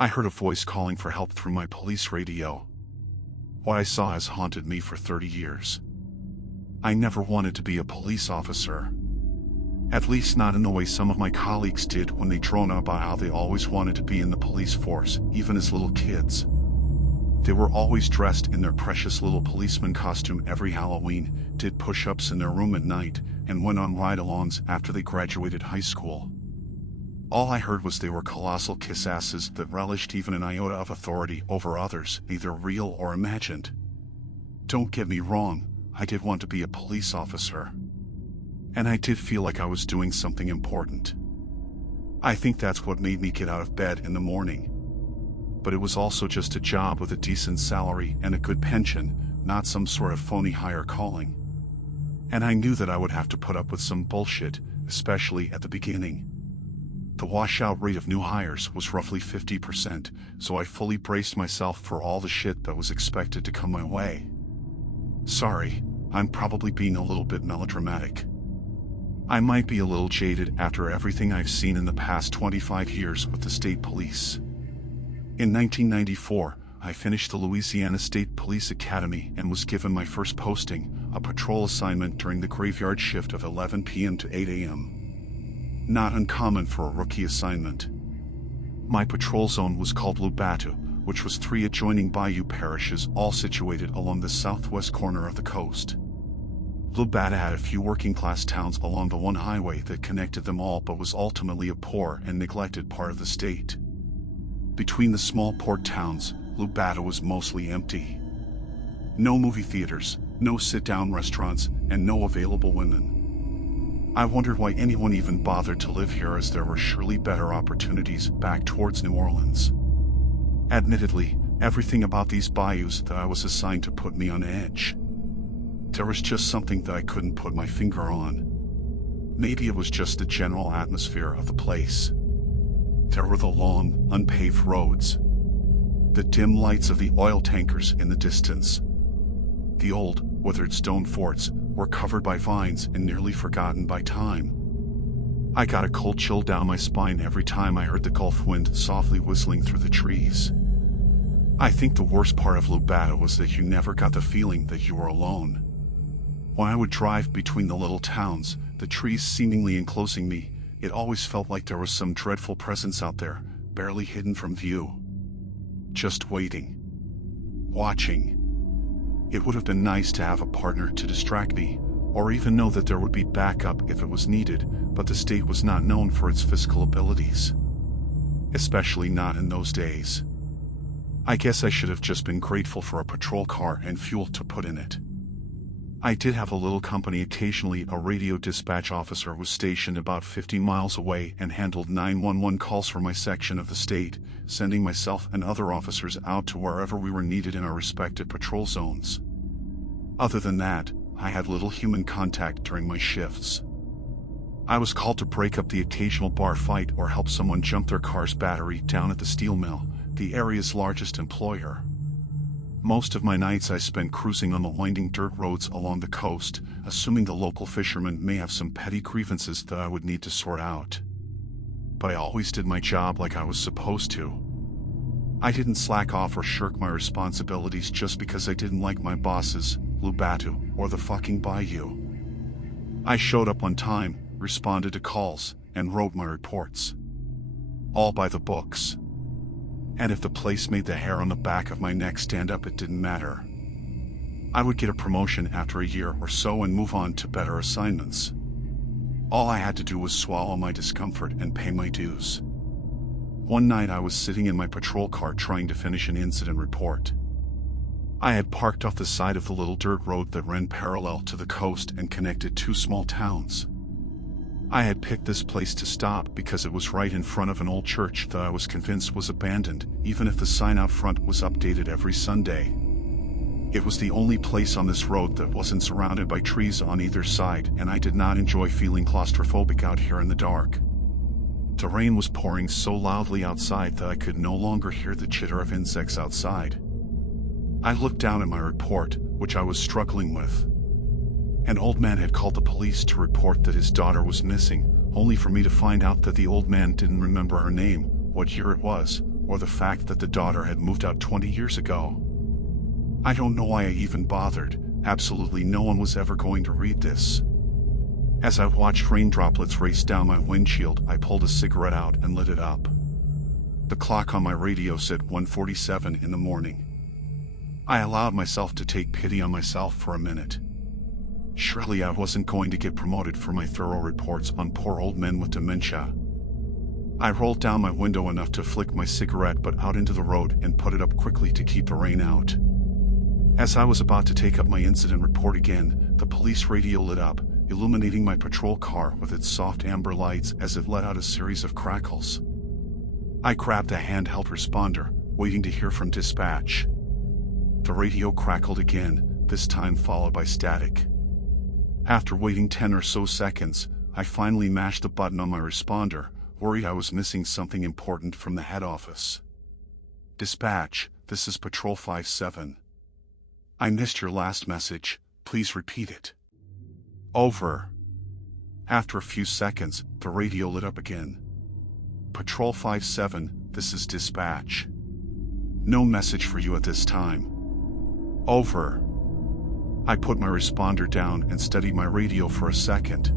I heard a voice calling for help through my police radio. What I saw has haunted me for 30 years. I never wanted to be a police officer. At least not in the way some of my colleagues did when they droned on about how they always wanted to be in the police force, even as little kids. They were always dressed in their precious little policeman costume every Halloween, did push-ups in their room at night, and went on ride-alongs after they graduated high school. All I heard was they were colossal kiss-asses that relished even an iota of authority over others, either real or imagined. Don't get me wrong, I did want to be a police officer. And I did feel like I was doing something important. I think that's what made me get out of bed in the morning. But it was also just a job with a decent salary and a good pension, not some sort of phony hire calling. And I knew that I would have to put up with some bullshit, especially at the beginning. The washout rate of new hires was roughly 50%, so I fully braced myself for all the shit that was expected to come my way. Sorry, I'm probably being a little bit melodramatic. I might be a little jaded after everything I've seen in the past 25 years with the state police. In 1994, I finished the Louisiana State Police Academy and was given my first posting, a patrol assignment during the graveyard shift of 11 p.m. to 8 a.m. Not uncommon for a rookie assignment. My patrol zone was called Lubatu, which was 3 adjoining bayou parishes all situated along the southwest corner of the coast. Lubatu had a few working-class towns along the one highway that connected them all, but was ultimately a poor and neglected part of the state. Between the small port towns, Lubatu was mostly empty. No movie theaters, no sit-down restaurants, and no available women. I wondered why anyone even bothered to live here, as there were surely better opportunities back towards New Orleans. Admittedly, everything about these bayous that I was assigned to put me on edge. There was just something that I couldn't put my finger on. Maybe it was just the general atmosphere of the place. There were the long, unpaved roads. The dim lights of the oil tankers in the distance. The old, withered stone forts were covered by vines and nearly forgotten by time. I got a cold chill down my spine every time I heard the Gulf wind softly whistling through the trees. I think the worst part of Lubatu was that you never got the feeling that you were alone. When I would drive between the little towns, the trees seemingly enclosing me, it always felt like there was some dreadful presence out there, barely hidden from view. Just waiting. Watching. It would have been nice to have a partner to distract me, or even know that there would be backup if it was needed, but the state was not known for its physical abilities. Especially not in those days. I guess I should have just been grateful for a patrol car and fuel to put in it. I did have a little company. Occasionally a radio dispatch officer was stationed about 50 miles away and handled 911 calls for my section of the state, sending myself and other officers out to wherever we were needed in our respective patrol zones. Other than that, I had little human contact during my shifts. I was called to break up the occasional bar fight or help someone jump their car's battery down at the steel mill, the area's largest employer. Most of my nights I spent cruising on the winding dirt roads along the coast, assuming the local fishermen may have some petty grievances that I would need to sort out. But I always did my job like I was supposed to. I didn't slack off or shirk my responsibilities just because I didn't like my bosses, Lubatu, or the fucking bayou. I showed up on time, responded to calls, and wrote my reports. All by the books. And if the place made the hair on the back of my neck stand up, it didn't matter. I would get a promotion after a year or so and move on to better assignments. All I had to do was swallow my discomfort and pay my dues. One night I was sitting in my patrol car trying to finish an incident report. I had parked off the side of the little dirt road that ran parallel to the coast and connected 2 small towns. I had picked this place to stop because it was right in front of an old church that I was convinced was abandoned, even if the sign out front was updated every Sunday. It was the only place on this road that wasn't surrounded by trees on either side, and I did not enjoy feeling claustrophobic out here in the dark. The rain was pouring so loudly outside that I could no longer hear the chitter of insects outside. I looked down at my report, which I was struggling with. An old man had called the police to report that his daughter was missing, only for me to find out that the old man didn't remember her name, what year it was, or the fact that the daughter had moved out 20 years ago. I don't know why I even bothered. Absolutely no one was ever going to read this. As I watched rain droplets race down my windshield, I pulled a cigarette out and lit it up. The clock on my radio said 1:47 in the morning. I allowed myself to take pity on myself for a minute. Surely I wasn't going to get promoted for my thorough reports on poor old men with dementia. I rolled down my window enough to flick my cigarette butt out into the road and put it up quickly to keep the rain out. As I was about to take up my incident report again, the police radio lit up, illuminating my patrol car with its soft amber lights as it let out a series of crackles. I grabbed a handheld responder, waiting to hear from dispatch. The radio crackled again, this time followed by static. After waiting 10 or so seconds, I finally mashed the button on my responder, worried I was missing something important from the head office. Dispatch, this is Patrol 57. I missed your last message, please repeat it. Over. After a few seconds, the radio lit up again. Patrol 57, this is dispatch. No message for you at this time. Over. I put my responder down and studied my radio for a second.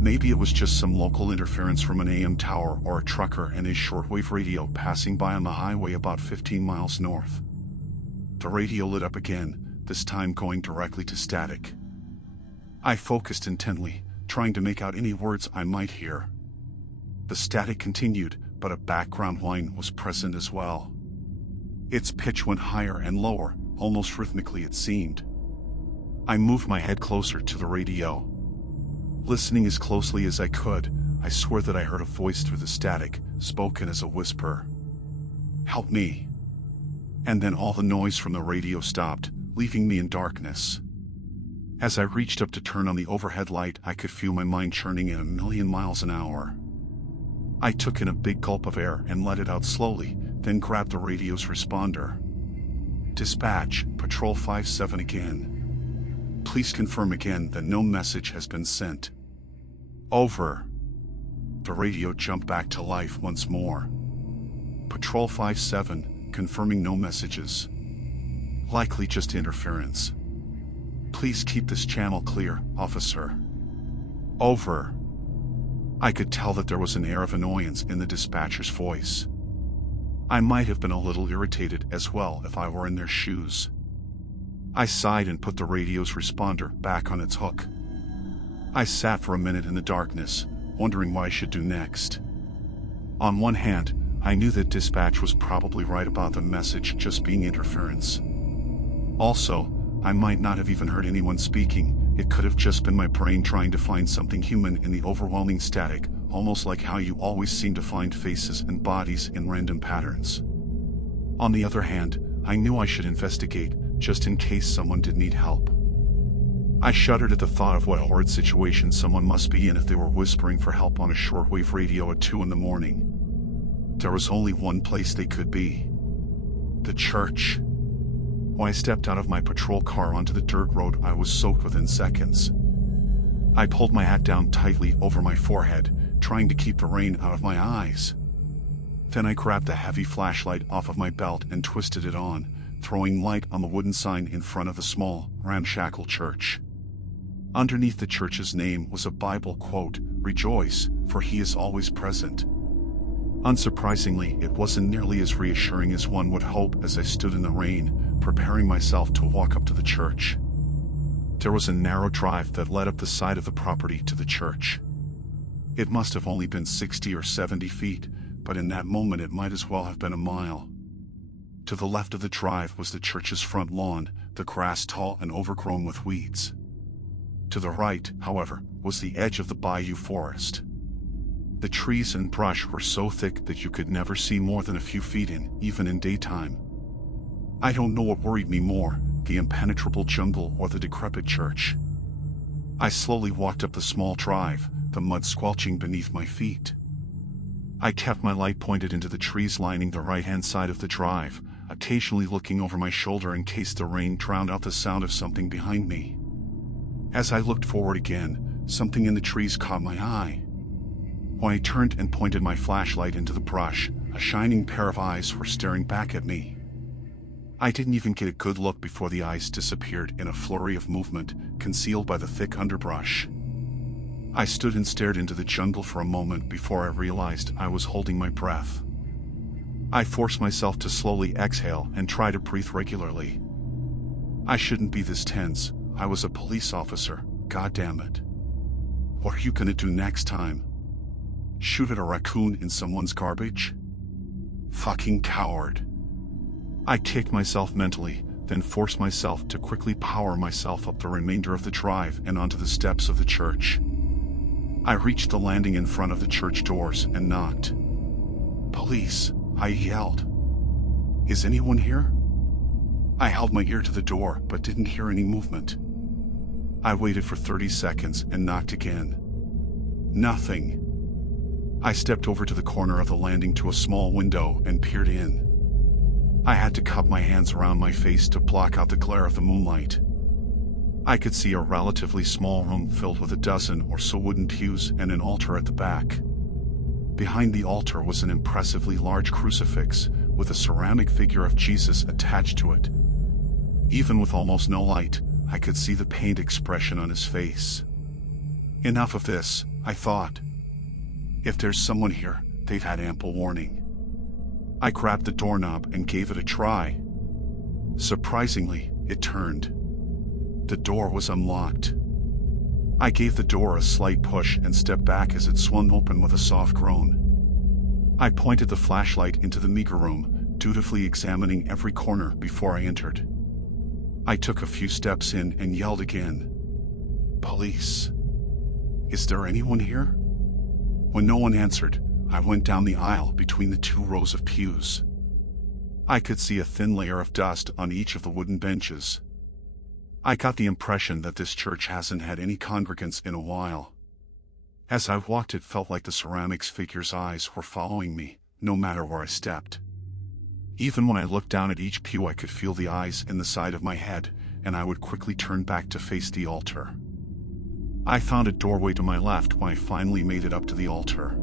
Maybe it was just some local interference from an AM tower or a trucker and his shortwave radio passing by on the highway about 15 miles north. The radio lit up again, this time going directly to static. I focused intently, trying to make out any words I might hear. The static continued, but a background whine was present as well. Its pitch went higher and lower, almost rhythmically it seemed. I moved my head closer to the radio. Listening as closely as I could, I swore that I heard a voice through the static, spoken as a whisper. Help me. And then all the noise from the radio stopped, leaving me in darkness. As I reached up to turn on the overhead light, I could feel my mind churning at 1,000,000 miles an hour. I took in a big gulp of air and let it out slowly, then grabbed the radio's responder. Dispatch, Patrol 57 again. Please confirm again that no message has been sent. Over. The radio jumped back to life once more. Patrol 57, confirming no messages. Likely just interference. Please keep this channel clear, officer. Over. I could tell that there was an air of annoyance in the dispatcher's voice. I might have been a little irritated as well if I were in their shoes. I sighed and put the radio's responder back on its hook. I sat for a minute in the darkness, wondering what I should do next. On one hand, I knew that dispatch was probably right about the message just being interference. Also, I might not have even heard anyone speaking. It could have just been my brain trying to find something human in the overwhelming static, almost like how you always seem to find faces and bodies in random patterns. On the other hand, I knew I should investigate, just in case someone did need help. I shuddered at the thought of what horrid situation someone must be in if they were whispering for help on a shortwave radio at 2 in the morning. There was only one place they could be. The church. When I stepped out of my patrol car onto the dirt road, I was soaked within seconds. I pulled my hat down tightly over my forehead, trying to keep the rain out of my eyes. Then I grabbed the heavy flashlight off of my belt and twisted it on, throwing light on the wooden sign in front of the small, ramshackle church. Underneath the church's name was a Bible quote, "Rejoice, for he is always present." Unsurprisingly, it wasn't nearly as reassuring as one would hope as I stood in the rain, preparing myself to walk up to the church. There was a narrow drive that led up the side of the property to the church. It must have only been 60 or 70 feet, but in that moment it might as well have been a mile. To the left of the drive was the church's front lawn, the grass tall and overgrown with weeds. To the right, however, was the edge of the bayou forest. The trees and brush were so thick that you could never see more than a few feet in, even in daytime. I don't know what worried me more, the impenetrable jungle or the decrepit church. I slowly walked up the small drive, the mud squelching beneath my feet. I kept my light pointed into the trees lining the right-hand side of the drive, occasionally looking over my shoulder in case the rain drowned out the sound of something behind me. As I looked forward again, something in the trees caught my eye. When I turned and pointed my flashlight into the brush, A shining pair of eyes were staring back at me. I didn't even get a good look before the eyes disappeared in a flurry of movement, concealed by the thick underbrush. I stood and stared into the jungle for a moment before I realized I was holding my breath. I forced myself to slowly exhale and try to breathe regularly. I shouldn't be this tense. I was a police officer, goddammit. What are you gonna do next time? Shoot at a raccoon in someone's garbage? Fucking coward. I kicked myself mentally, then forced myself to quickly power myself up the remainder of the drive and onto the steps of the church. I reached the landing in front of the church doors and knocked. "Police," I yelled. "Is anyone here?" I held my ear to the door but didn't hear any movement. I waited for 30 seconds and knocked again. Nothing. I stepped over to the corner of the landing to a small window and peered in. I had to cup my hands around my face to block out the glare of the moonlight. I could see a relatively small room filled with a dozen or so wooden pews and an altar at the back. Behind the altar was an impressively large crucifix, with a ceramic figure of Jesus attached to it. Even with almost no light, I could see the pained expression on his face. Enough of this, I thought. If there's someone here, they've had ample warning. I grabbed the doorknob and gave it a try. Surprisingly, it turned. The door was unlocked. I gave the door a slight push and stepped back as it swung open with a soft groan. I pointed the flashlight into the meager room, dutifully examining every corner before I entered. I took a few steps in and yelled again. "Police. Is there anyone here?" When no one answered, I went down the aisle between the 2 rows of pews. I could see a thin layer of dust on each of the wooden benches. I got the impression that this church hasn't had any congregants in a while. As I walked, it felt like the ceramics figure's eyes were following me, no matter where I stepped. Even when I looked down at each pew, I could feel the eyes in the side of my head, and I would quickly turn back to face the altar. I found a doorway to my left when I finally made it up to the altar.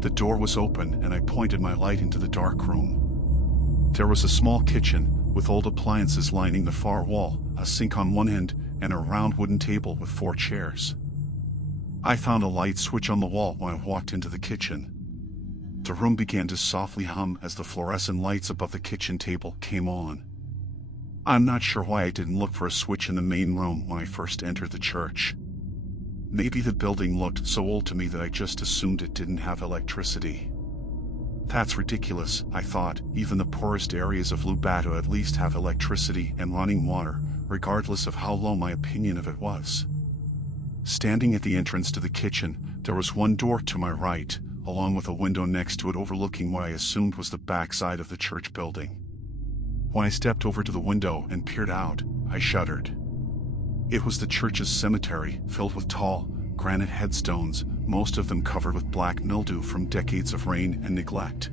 The door was open and I pointed my light into the dark room. There was a small kitchen, with old appliances lining the far wall, a sink on one end, and a round wooden table with 4 chairs. I found a light switch on the wall when I walked into the kitchen. The room began to softly hum as the fluorescent lights above the kitchen table came on. I'm not sure why I didn't look for a switch in the main room when I first entered the church. Maybe the building looked so old to me that I just assumed it didn't have electricity. That's ridiculous, I thought. Even the poorest areas of Lubato at least have electricity and running water, regardless of how low my opinion of it was. Standing at the entrance to the kitchen, there was one door to my right, along with a window next to it overlooking what I assumed was the backside of the church building. When I stepped over to the window and peered out, I shuddered. It was the church's cemetery, filled with tall, granite headstones, most of them covered with black mildew from decades of rain and neglect.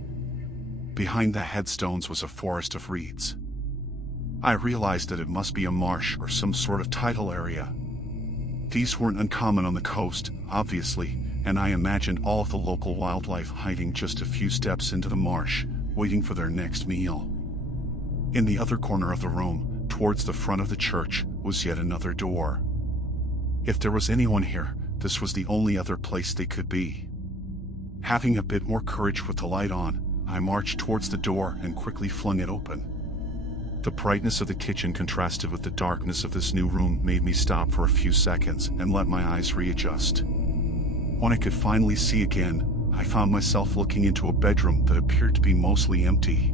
Behind the headstones was a forest of reeds. I realized that it must be a marsh or some sort of tidal area. These weren't uncommon on the coast, obviously, and I imagined all of the local wildlife hiding just a few steps into the marsh, waiting for their next meal. In the other corner of the room, towards the front of the church, was yet another door. If there was anyone here, this was the only other place they could be. Having a bit more courage with the light on, I marched towards the door and quickly flung it open. The brightness of the kitchen contrasted with the darkness of this new room made me stop for a few seconds and let my eyes readjust. When I could finally see again, I found myself looking into a bedroom that appeared to be mostly empty.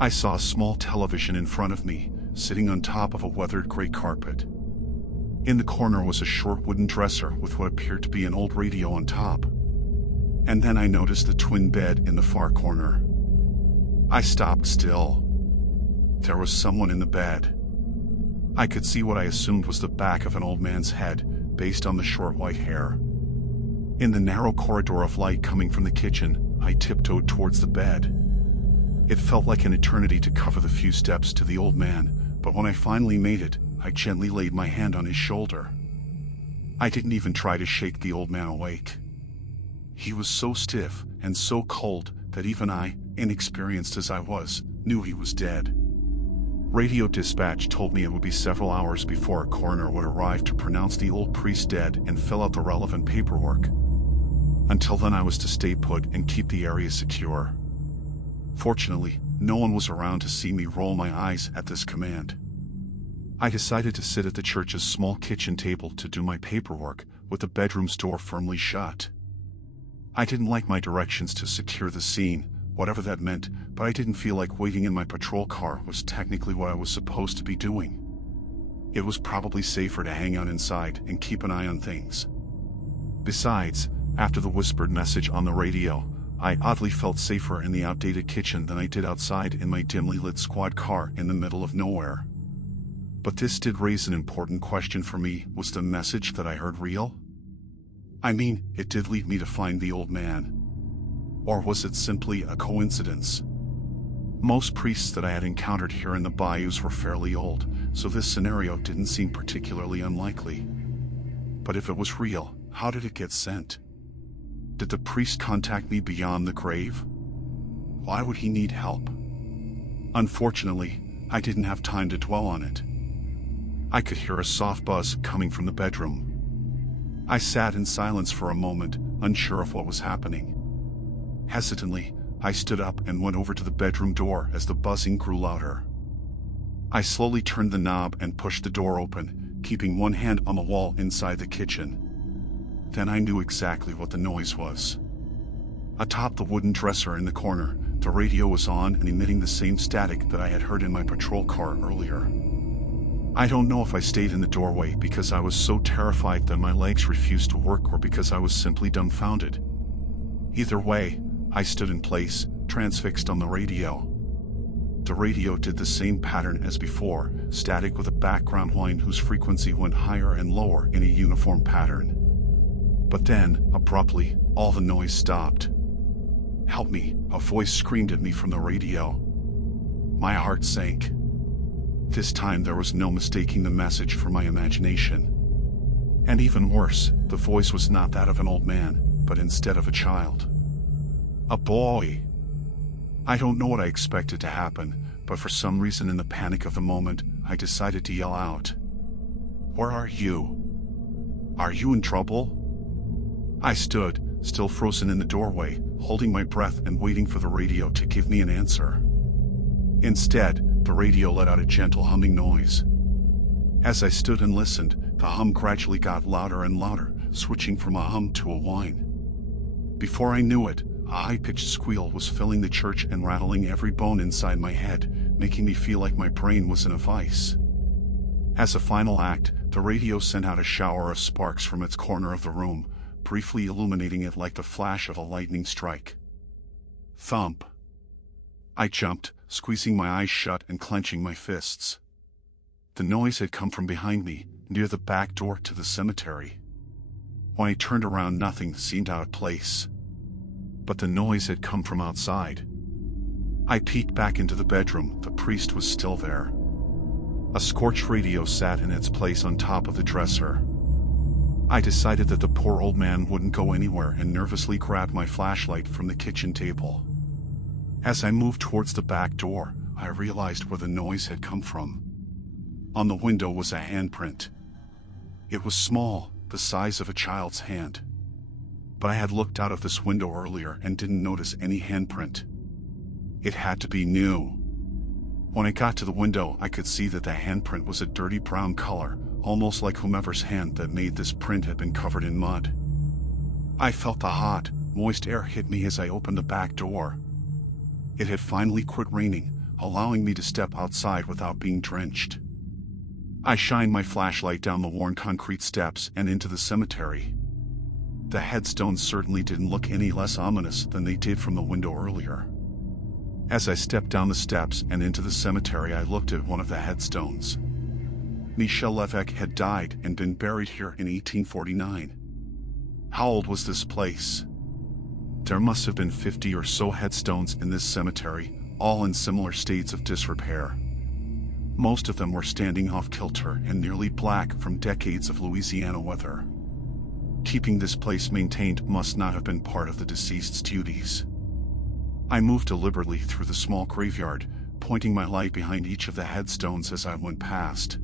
I saw a small television in front of me, sitting on top of a weathered gray carpet. In the corner was a short wooden dresser with what appeared to be an old radio on top. And then I noticed the twin bed in the far corner. I stopped still. There was someone in the bed. I could see what I assumed was the back of an old man's head, based on the short white hair. In the narrow corridor of light coming from the kitchen, I tiptoed towards the bed. It felt like an eternity to cover the few steps to the old man, but when I finally made it, I gently laid my hand on his shoulder. I didn't even try to shake the old man awake. He was so stiff and so cold that even I, inexperienced as I was, knew he was dead. Radio dispatch told me it would be several hours before a coroner would arrive to pronounce the old priest dead and fill out the relevant paperwork. Until then I was to stay put and keep the area secure. Fortunately, no one was around to see me roll my eyes at this command. I decided to sit at the church's small kitchen table to do my paperwork, with the bedroom's door firmly shut. I didn't like my directions to secure the scene, whatever that meant, but I didn't feel like waiting in my patrol car was technically what I was supposed to be doing. It was probably safer to hang out inside and keep an eye on things. Besides, after the whispered message on the radio, I oddly felt safer in the outdated kitchen than I did outside in my dimly lit squad car in the middle of nowhere. But this did raise an important question for me. Was the message that I heard real? I mean, it did lead me to find the old man. Or was it simply a coincidence? Most priests that I had encountered here in the bayous were fairly old, so this scenario didn't seem particularly unlikely. But if it was real, how did it get sent? Did the priest contact me beyond the grave? Why would he need help? Unfortunately, I didn't have time to dwell on it. I could hear a soft buzz coming from the bedroom. I sat in silence for a moment, unsure of what was happening. Hesitantly, I stood up and went over to the bedroom door as the buzzing grew louder. I slowly turned the knob and pushed the door open, keeping one hand on the wall inside the kitchen. Then I knew exactly what the noise was. Atop the wooden dresser in the corner, the radio was on and emitting the same static that I had heard in my patrol car earlier. I don't know if I stayed in the doorway because I was so terrified that my legs refused to work or because I was simply dumbfounded. Either way, I stood in place, transfixed on the radio. The radio did the same pattern as before, static with a background whine whose frequency went higher and lower in a uniform pattern. But then, abruptly, all the noise stopped. "Help me," a voice screamed at me from the radio. My heart sank. This time there was no mistaking the message for my imagination. And even worse, the voice was not that of an old man, but instead of a child. A boy. I don't know what I expected to happen, but for some reason in the panic of the moment, I decided to yell out. "Where are you? Are you in trouble?" I stood, still frozen in the doorway, holding my breath and waiting for the radio to give me an answer. Instead, the radio let out a gentle humming noise. As I stood and listened, the hum gradually got louder and louder, switching from a hum to a whine. Before I knew it, a high-pitched squeal was filling the church and rattling every bone inside my head, making me feel like my brain was in a vice. As a final act, the radio sent out a shower of sparks from its corner of the room, briefly illuminating it like the flash of a lightning strike. Thump. I jumped, squeezing my eyes shut and clenching my fists. The noise had come from behind me, near the back door to the cemetery. When I turned around, nothing seemed out of place. But the noise had come from outside. I peeked back into the bedroom. The priest was still there. A scorched radio sat in its place on top of the dresser. I decided that the poor old man wouldn't go anywhere and nervously grabbed my flashlight from the kitchen table. As I moved towards the back door, I realized where the noise had come from. On the window was a handprint. It was small, the size of a child's hand. But I had looked out of this window earlier and didn't notice any handprint. It had to be new. When I got to the window, I could see that the handprint was a dirty brown color, almost like whomever's hand that made this print had been covered in mud. I felt the hot, moist air hit me as I opened the back door. It had finally quit raining, allowing me to step outside without being drenched. I shined my flashlight down the worn concrete steps and into the cemetery. The headstones certainly didn't look any less ominous than they did from the window earlier. As I stepped down the steps and into the cemetery, I looked at one of the headstones. Michel Levesque had died and been buried here in 1849. How old was this place? There must have been 50 or so headstones in this cemetery, all in similar states of disrepair. Most of them were standing off kilter and nearly black from decades of Louisiana weather. Keeping this place maintained must not have been part of the deceased's duties. I moved deliberately through the small graveyard, pointing my light behind each of the headstones as I went past.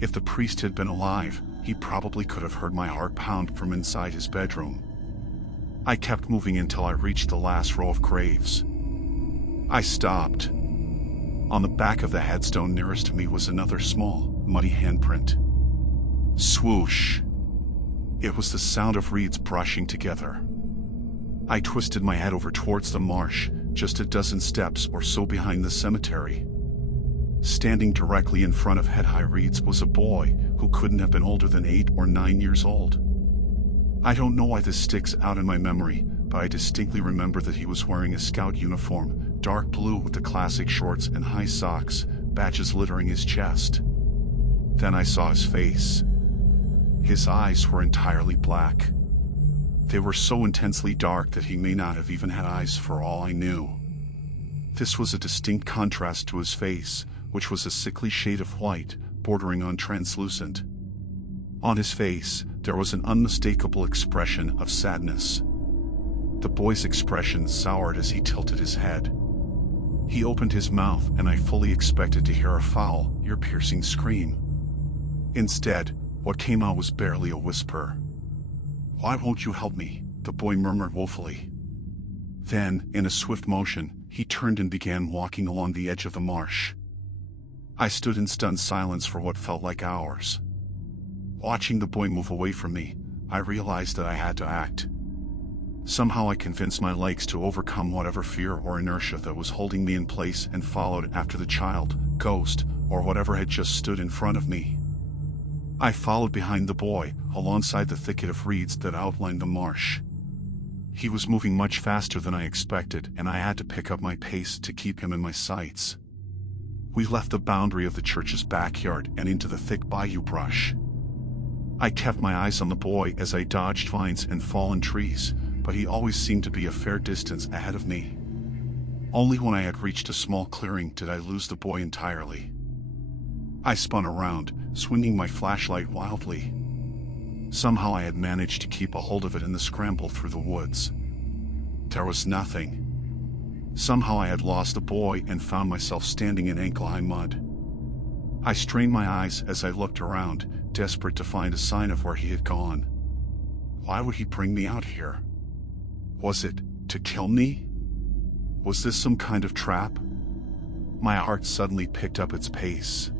If the priest had been alive, he probably could have heard my heart pound from inside his bedroom. I kept moving until I reached the last row of graves. I stopped. On the back of the headstone nearest to me was another small, muddy handprint. Swoosh! It was the sound of reeds brushing together. I twisted my head over towards the marsh, just a dozen steps or so behind the cemetery. Standing directly in front of head-high reeds was a boy who couldn't have been older than 8 or 9 years old. I don't know why this sticks out in my memory, but I distinctly remember that he was wearing a scout uniform, dark blue with the classic shorts and high socks, badges littering his chest. Then I saw his face. His eyes were entirely black. They were so intensely dark that he may not have even had eyes for all I knew. This was a distinct contrast to his face, which was a sickly shade of white, bordering on translucent. On his face, there was an unmistakable expression of sadness. The boy's expression soured as he tilted his head. He opened his mouth and I fully expected to hear a foul, ear-piercing scream. Instead, what came out was barely a whisper. "Why won't you help me?" the boy murmured woefully. Then, in a swift motion, he turned and began walking along the edge of the marsh. I stood in stunned silence for what felt like hours. Watching the boy move away from me, I realized that I had to act. Somehow I convinced my legs to overcome whatever fear or inertia that was holding me in place and followed after the child, ghost, or whatever had just stood in front of me. I followed behind the boy, alongside the thicket of reeds that outlined the marsh. He was moving much faster than I expected, and I had to pick up my pace to keep him in my sights. We left the boundary of the church's backyard and into the thick bayou brush. I kept my eyes on the boy as I dodged vines and fallen trees, but he always seemed to be a fair distance ahead of me. Only when I had reached a small clearing did I lose the boy entirely. I spun around, swinging my flashlight wildly. Somehow I had managed to keep a hold of it in the scramble through the woods. There was nothing. Somehow I had lost the boy and found myself standing in ankle-high mud. I strained my eyes as I looked around, desperate to find a sign of where he had gone. Why would he bring me out here? Was it to kill me? Was this some kind of trap? My heart suddenly picked up its pace.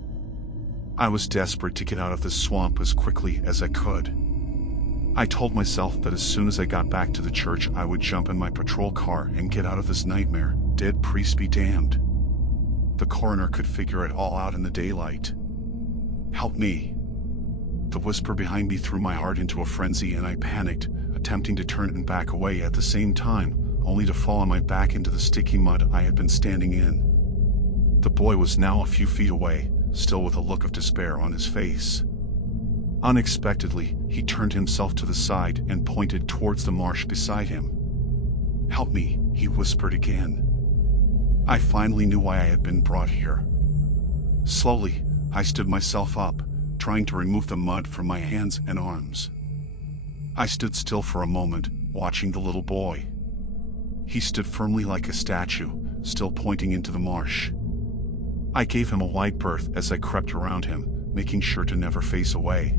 I was desperate to get out of this swamp as quickly as I could. I told myself that as soon as I got back to the church I would jump in my patrol car and get out of this nightmare, dead priest be damned. The coroner could figure it all out in the daylight. Help me. The whisper behind me threw my heart into a frenzy and I panicked, attempting to turn and back away at the same time, only to fall on my back into the sticky mud I had been standing in. The boy was now a few feet away, still with a look of despair on his face. Unexpectedly, he turned himself to the side and pointed towards the marsh beside him. "Help me," he whispered again. I finally knew why I had been brought here. Slowly, I stood myself up, trying to remove the mud from my hands and arms. I stood still for a moment, watching the little boy. He stood firmly like a statue, still pointing into the marsh. I gave him a wide berth as I crept around him, making sure to never face away.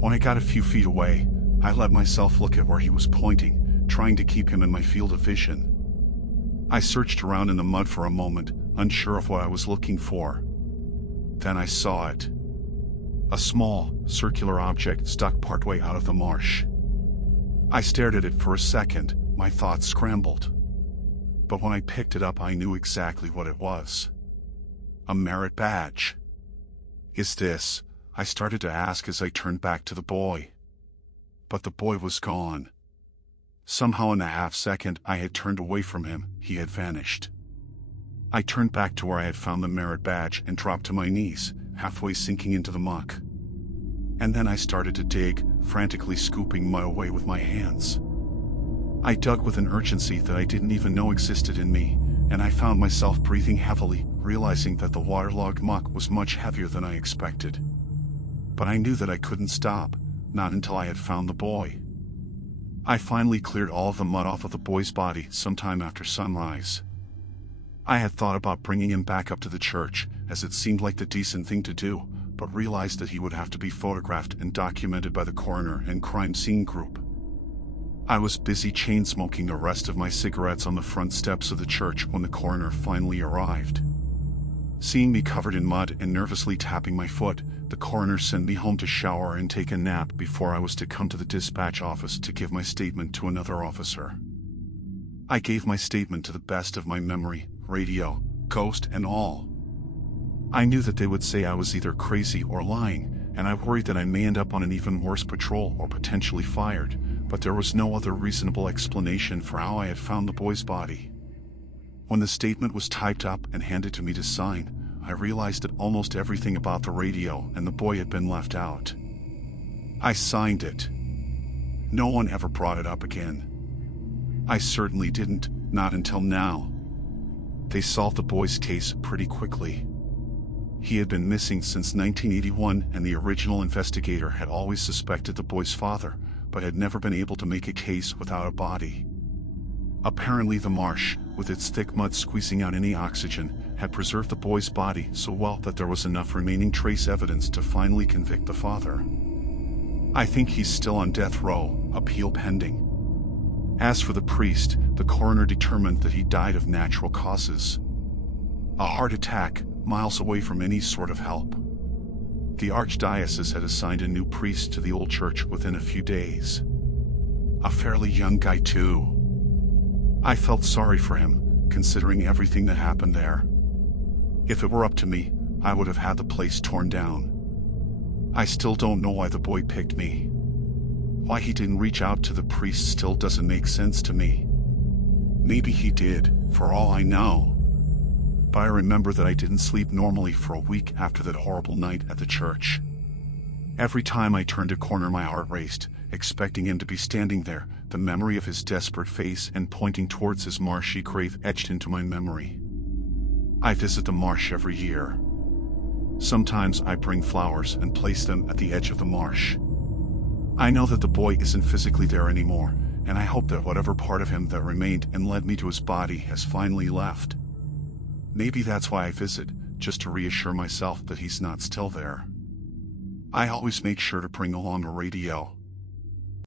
When I got a few feet away, I let myself look at where he was pointing, trying to keep him in my field of vision. I searched around in the mud for a moment, unsure of what I was looking for. Then I saw it. A small, circular object stuck partway out of the marsh. I stared at it for a second, my thoughts scrambled. But when I picked it up I knew exactly what it was. A merit badge. "Is this?" I started to ask as I turned back to the boy. But the boy was gone. Somehow in the half-second I had turned away from him, he had vanished. I turned back to where I had found the merit badge and dropped to my knees, halfway sinking into the muck. And then I started to dig, frantically scooping mud away with my hands. I dug with an urgency that I didn't even know existed in me, and I found myself breathing heavily, realizing that the waterlogged muck was much heavier than I expected. But I knew that I couldn't stop, not until I had found the boy. I finally cleared all of the mud off of the boy's body sometime after sunrise. I had thought about bringing him back up to the church, as it seemed like the decent thing to do, but realized that he would have to be photographed and documented by the coroner and crime scene group. I was busy chain-smoking the rest of my cigarettes on the front steps of the church when the coroner finally arrived. Seeing me covered in mud and nervously tapping my foot, the coroner sent me home to shower and take a nap before I was to come to the dispatch office to give my statement to another officer. I gave my statement to the best of my memory, radio, ghost and all. I knew that they would say I was either crazy or lying, and I worried that I may end up on an even worse patrol or potentially fired, but there was no other reasonable explanation for how I had found the boy's body. When the statement was typed up and handed to me to sign, I realized that almost everything about the radio and the boy had been left out. I signed it. No one ever brought it up again. I certainly didn't, not until now. They solved the boy's case pretty quickly. He had been missing since 1981, and the original investigator had always suspected the boy's father, but had never been able to make a case without a body. Apparently the marsh, with its thick mud squeezing out any oxygen, had preserved the boy's body so well that there was enough remaining trace evidence to finally convict the father. I think he's still on death row, appeal pending. As for the priest, the coroner determined that he died of natural causes. A heart attack, miles away from any sort of help. The archdiocese had assigned a new priest to the old church within a few days. A fairly young guy too. I felt sorry for him, considering everything that happened there. If it were up to me, I would have had the place torn down. I still don't know why the boy picked me. Why he didn't reach out to the priest still doesn't make sense to me. Maybe he did, for all I know. But I remember that I didn't sleep normally for a week after that horrible night at the church. Every time I turned a corner my heart raced, expecting him to be standing there, the memory of his desperate face and pointing towards his marshy grave etched into my memory. I visit the marsh every year. Sometimes I bring flowers and place them at the edge of the marsh. I know that the boy isn't physically there anymore, and I hope that whatever part of him that remained and led me to his body has finally left. Maybe that's why I visit, just to reassure myself that he's not still there. I always make sure to bring along a radio.